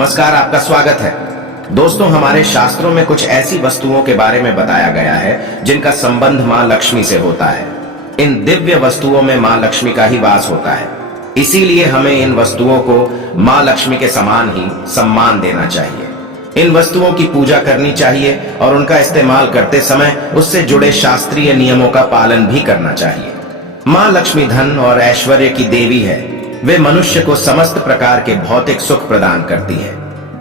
नमस्कार, आपका स्वागत है। दोस्तों, हमारे शास्त्रों में कुछ ऐसी वस्तुओं के बारे में बताया गया है जिनका संबंध मां लक्ष्मी से होता है। इन दिव्य वस्तुओं में मां लक्ष्मी का ही वास होता है, इसीलिए हमें इन वस्तुओं को मां लक्ष्मी के समान ही सम्मान देना चाहिए। इन वस्तुओं की पूजा करनी चाहिए और उनका इस्तेमाल करते समय उससे जुड़े शास्त्रीय नियमों का पालन भी करना चाहिए। मां लक्ष्मी धन और ऐश्वर्य की देवी है। वे मनुष्य को समस्त प्रकार के भौतिक सुख प्रदान करती है।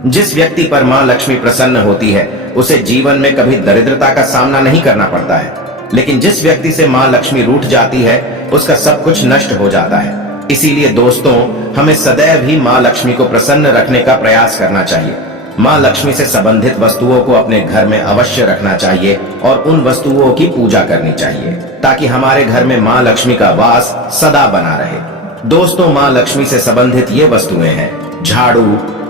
जिस व्यक्ति पर मां लक्ष्मी प्रसन्न होती है उसे जीवन में कभी दरिद्रता का सामना नहीं करना पड़ता है, लेकिन जिस व्यक्ति से मां लक्ष्मी रूठ जाती है उसका सब कुछ नष्ट हो जाता है। इसीलिए दोस्तों, हमें सदैव ही मां लक्ष्मी को प्रसन्न रखने का प्रयास करना चाहिए। मां लक्ष्मी से संबंधित वस्तुओं को अपने घर में अवश्य रखना चाहिए और उन वस्तुओं की पूजा करनी चाहिए ताकि हमारे घर में मां लक्ष्मी का वास सदा बना रहे। दोस्तों, मां लक्ष्मी से संबंधित ये वस्तुएं हैं: झाड़ू,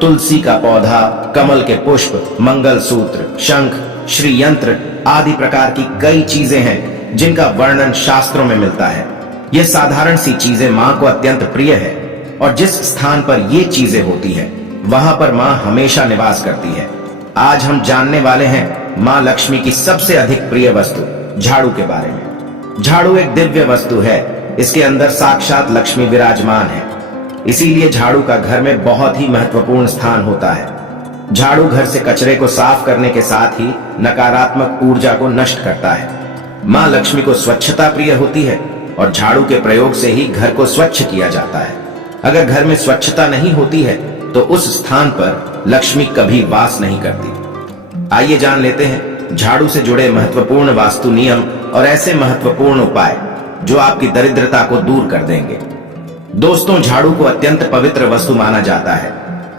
तुलसी का पौधा, कमल के पुष्प, मंगल सूत्र, शंख, श्री यंत्र आदि प्रकार की कई चीजें हैं जिनका वर्णन शास्त्रों में मिलता है। ये साधारण सी चीजें मां को अत्यंत प्रिय है और जिस स्थान पर ये चीजें होती है वहां पर मां हमेशा निवास करती है। आज हम जानने वाले हैं मां लक्ष्मी की सबसे अधिक प्रिय वस्तु झाड़ू के बारे में। झाड़ू एक दिव्य वस्तु है। इसके अंदर साक्षात लक्ष्मी विराजमान है, इसीलिए झाड़ू का घर में बहुत ही महत्वपूर्ण स्थान होता है। झाड़ू घर से कचरे को साफ करने के साथ ही नकारात्मक ऊर्जा को नष्ट करता है। मां लक्ष्मी को स्वच्छता प्रिय होती है और झाड़ू के प्रयोग से ही घर को स्वच्छ किया जाता है। अगर घर में स्वच्छता नहीं होती है तो उस स्थान पर लक्ष्मी कभी वास नहीं करती। आइए जान लेते हैं झाड़ू से जुड़े महत्वपूर्ण वास्तु नियम और ऐसे महत्वपूर्ण उपाय जो आपकी दरिद्रता को दूर कर देंगे। दोस्तों, झाड़ू को अत्यंत पवित्र वस्तु माना जाता है,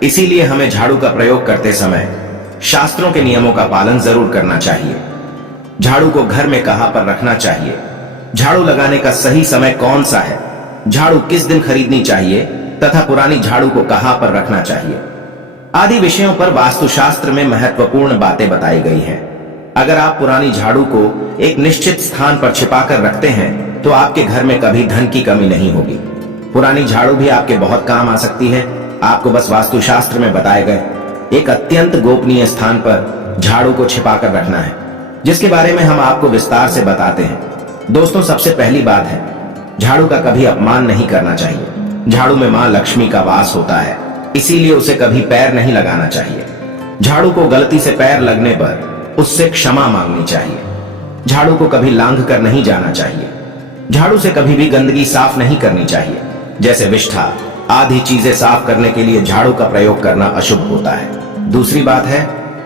इसीलिए हमें झाड़ू का प्रयोग करते समय शास्त्रों के नियमों का पालन जरूर करना चाहिए। झाड़ू को घर में कहां पर रखना चाहिए, झाड़ू लगाने का सही समय कौन सा है, झाड़ू किस दिन खरीदनी चाहिए तथा पुरानी झाड़ू को कहां पर रखना चाहिए आदि विषयों पर वास्तुशास्त्र में महत्वपूर्ण बातें बताई गई हैं। अगर आप पुरानी झाड़ू को एक निश्चित स्थान पर छिपाकर रखते हैं तो आपके घर में कभी धन की कमी नहीं होगी। पुरानी झाड़ू भी आपके बहुत काम आ सकती है। आपको बस वास्तुशास्त्र में बताए गए एक अत्यंत गोपनीय स्थान पर झाड़ू को छिपाकर रखना है, जिसके बारे में हम आपको विस्तार से बताते हैं। दोस्तों, सबसे पहली बात है झाड़ू का कभी अपमान नहीं करना चाहिए। झाड़ू में मां लक्ष्मी का वास होता है, इसीलिए उसे कभी पैर नहीं लगाना चाहिए। झाड़ू को गलती से पैर लगने पर उससे क्षमा मांगनी चाहिए। झाड़ू को कभी लांघ कर नहीं जाना चाहिए। झाड़ू से कभी भी गंदगी साफ नहीं करनी चाहिए, जैसे विष्ठा आदि चीजें साफ करने के लिए झाड़ू का प्रयोग करना अशुभ होता है। दूसरी बात है,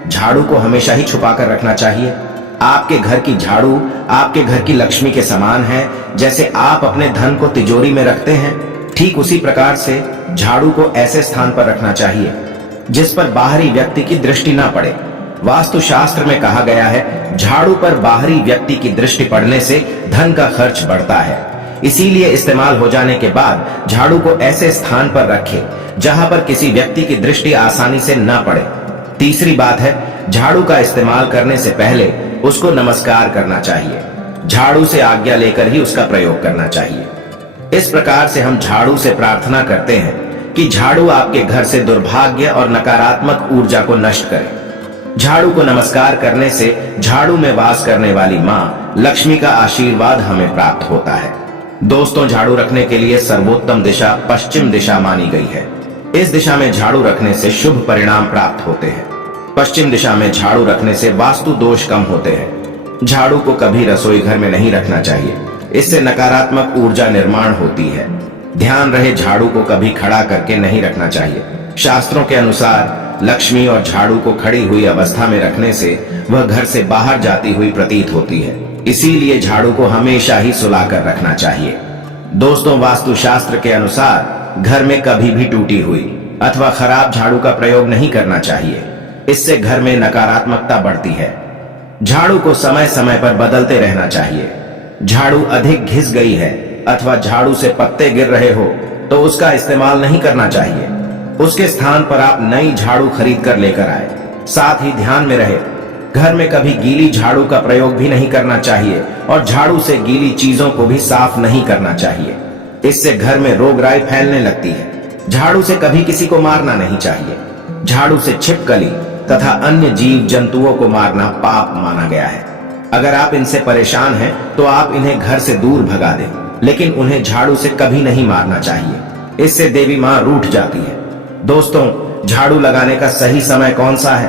झाड़ू को हमेशा ही छुपाकर रखना चाहिए। आपके घर की झाड़ू आपके घर की लक्ष्मी के समान है। जैसे आप अपने धन को तिजोरी में रखते हैं, ठीक उसी प्रकार से झाड़ू को ऐसे स्थान पर रखना चाहिए जिस पर बाहरी व्यक्ति की दृष्टि ना पड़े। वास्तुशास्त्र में कहा गया है झाड़ू पर बाहरी व्यक्ति की दृष्टि पड़ने से धन का खर्च बढ़ता है, इसीलिए इस्तेमाल हो जाने के बाद झाड़ू को ऐसे स्थान पर रखें जहां पर किसी व्यक्ति की दृष्टि आसानी से ना पड़े। तीसरी बात है, झाड़ू का इस्तेमाल करने से पहले उसको नमस्कार करना चाहिए। झाड़ू से आज्ञा लेकर ही उसका प्रयोग करना चाहिए। इस प्रकार से हम झाड़ू से प्रार्थना करते हैं कि झाड़ू आपके घर से दुर्भाग्य और नकारात्मक ऊर्जा को नष्ट करे। झाड़ू को नमस्कार करने से झाड़ू में वास करने वाली मां लक्ष्मी का आशीर्वाद हमें प्राप्त होता है। दोस्तों, झाड़ू रखने के लिए सर्वोत्तम दिशा पश्चिम दिशा मानी गई है। इस दिशा में झाड़ू रखने से शुभ परिणाम प्राप्त होते हैं। पश्चिम दिशा में झाड़ू रखने से वास्तु दोष कम होते हैं। झाड़ू को कभी रसोई घर में नहीं रखना चाहिए, इससे नकारात्मक ऊर्जा निर्माण होती है। ध्यान रहे, झाड़ू को कभी खड़ा करके नहीं रखना चाहिए। शास्त्रों के अनुसार लक्ष्मी और झाड़ू को खड़ी हुई अवस्था में रखने से वह घर से बाहर जाती हुई प्रतीत होती है, इसीलिए झाड़ू को हमेशा ही सुलाकर रखना चाहिए। दोस्तों, वास्तुशास्त्र के अनुसार घर में कभी भी टूटी हुई अथवा खराब झाड़ू का प्रयोग नहीं करना चाहिए, इससे घर में नकारात्मकता बढ़ती है। झाड़ू को समय समय पर बदलते रहना चाहिए। झाड़ू अधिक घिस गई है अथवा झाड़ू से पत्ते गिर रहे हो तो उसका इस्तेमाल नहीं करना चाहिए। उसके स्थान पर आप नई झाड़ू खरीद कर लेकर आए। साथ ही ध्यान में रहे, घर में कभी गीली झाड़ू का प्रयोग भी नहीं करना चाहिए और झाड़ू से गीली चीजों को भी साफ नहीं करना चाहिए, इससे घर में रोगराई फैलने लगती है। झाड़ू से कभी किसी को मारना नहीं चाहिए। झाड़ू से छिपकली तथा अन्य जीव जंतुओं को मारना पाप माना गया है। अगर आप इनसे परेशान हैं तो आप इन्हें घर से दूर भगा दें, लेकिन उन्हें झाड़ू से कभी नहीं मारना चाहिए, इससे देवी मां रूठ जाती है। दोस्तों, झाड़ू लगाने का सही समय कौन सा है?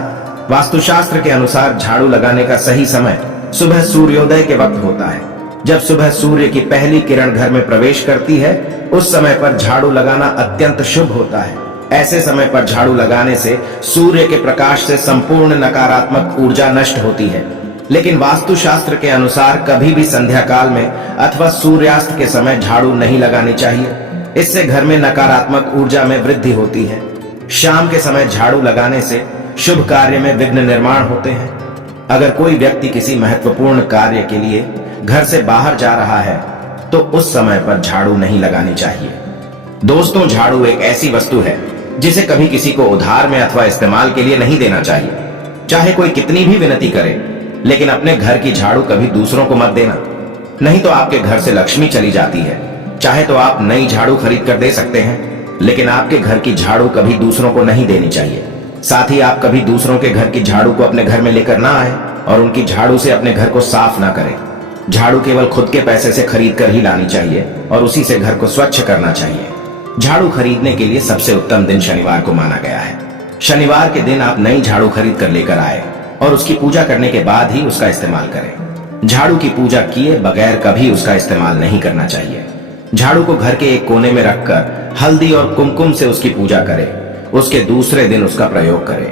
वास्तुशास्त्र के अनुसार झाड़ू लगाने का सही समय सुबह सूर्योदय के वक्त होता है। जब सुबह सूर्य की पहली किरण घर में प्रवेश करती है, उस समय पर झाड़ू लगाना अत्यंत शुभ होता है। ऐसे समय पर झाड़ू लगाने से सूर्य के प्रकाश से संपूर्ण नकारात्मक ऊर्जा नष्ट होती है। लेकिन वास्तुशास्त्र के अनुसार कभी भी संध्या काल में अथवा सूर्यास्त के समय झाड़ू नहीं लगानी चाहिए, इससे घर में नकारात्मक ऊर्जा में वृद्धि होती है। शाम के समय झाड़ू लगाने से शुभ कार्य में विघ्न निर्माण होते हैं। अगर कोई व्यक्ति किसी महत्वपूर्ण कार्य के लिए घर से बाहर जा रहा है तो उस समय पर झाड़ू नहीं लगानी चाहिए। दोस्तों, झाड़ू एक ऐसी वस्तु है जिसे कभी किसी को उधार में अथवा इस्तेमाल के लिए नहीं देना चाहिए। चाहे कोई कितनी भी विनती करे, लेकिन अपने घर की झाड़ू कभी दूसरों को मत देना, नहीं तो आपके घर से लक्ष्मी चली जाती है। चाहे तो आप नई झाड़ू खरीद कर दे सकते हैं, लेकिन आपके घर की झाड़ू कभी दूसरों को नहीं देनी चाहिए। साथ ही आप कभी दूसरों के घर की झाड़ू को अपने घर में लेकर ना आए और उनकी झाड़ू से अपने घर को साफ ना करें। झाड़ू केवल खुद के पैसे से खरीद कर ही लानी चाहिए और उसी से घर को स्वच्छ करना चाहिए। झाड़ू खरीदने के लिए सबसे उत्तम दिन शनिवार को माना गया है। शनिवार के दिन आप नई झाड़ू खरीद कर लेकर आए और उसकी पूजा करने के बाद ही उसका इस्तेमाल करें। झाड़ू की पूजा किए बगैर कभी उसका इस्तेमाल नहीं करना चाहिए। झाड़ू को घर के एक कोने में रखकर हल्दी और कुमकुम से उसकी पूजा करें। उसके दूसरे दिन उसका प्रयोग करें।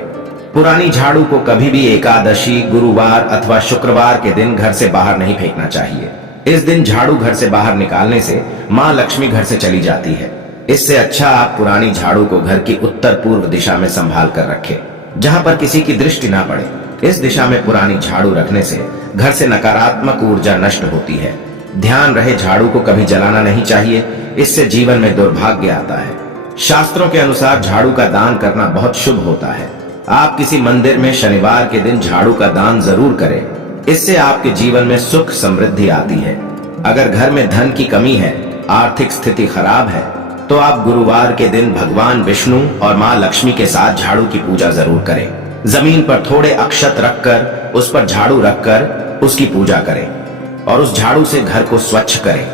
पुरानी झाड़ू को कभी भी एकादशी, गुरुवार अथवा शुक्रवार के दिन घर से बाहर नहीं फेंकना चाहिए। इस दिन झाड़ू घर से बाहर निकालने से मां लक्ष्मी घर से चली जाती है। इससे अच्छा आप पुरानी झाड़ू को घर की उत्तर पूर्व दिशा में संभाल कर रखें, जहां पर किसी की दृष्टि ना पड़े। इस दिशा में पुरानी झाड़ू रखने से घर से नकारात्मक ऊर्जा नष्ट होती है। ध्यान रहे, झाड़ू को कभी जलाना नहीं चाहिए, इससे जीवन में दुर्भाग्य आता है। शास्त्रों के अनुसार झाड़ू का दान करना बहुत शुभ होता है। आप किसी मंदिर में शनिवार के दिन झाड़ू का दान जरूर करें, इससे आपके जीवन में सुख समृद्धि आती है। अगर घर में धन की कमी है, आर्थिक स्थिति खराब है, तो आप गुरुवार के दिन भगवान विष्णु और मां लक्ष्मी के साथ झाड़ू की पूजा जरूर करें। जमीन पर थोड़े अक्षत रखकर उस पर झाड़ू रखकर उसकी पूजा करें और उस झाड़ू से घर को स्वच्छ करें।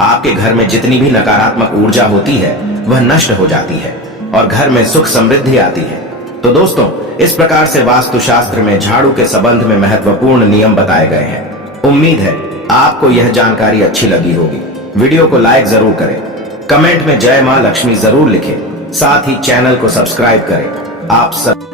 आपके घर में जितनी भी नकारात्मक ऊर्जा होती है वह नष्ट हो जाती है और घर में सुख समृद्धि आती है। तो दोस्तों, इस प्रकार से वास्तुशास्त्र में झाड़ू के संबंध में महत्वपूर्ण नियम बताए गए हैं। उम्मीद है आपको यह जानकारी अच्छी लगी होगी। वीडियो को लाइक जरूर करें, कमेंट में जय मां लक्ष्मी जरूर लिखें, साथ ही चैनल को सब्सक्राइब करें। आप सब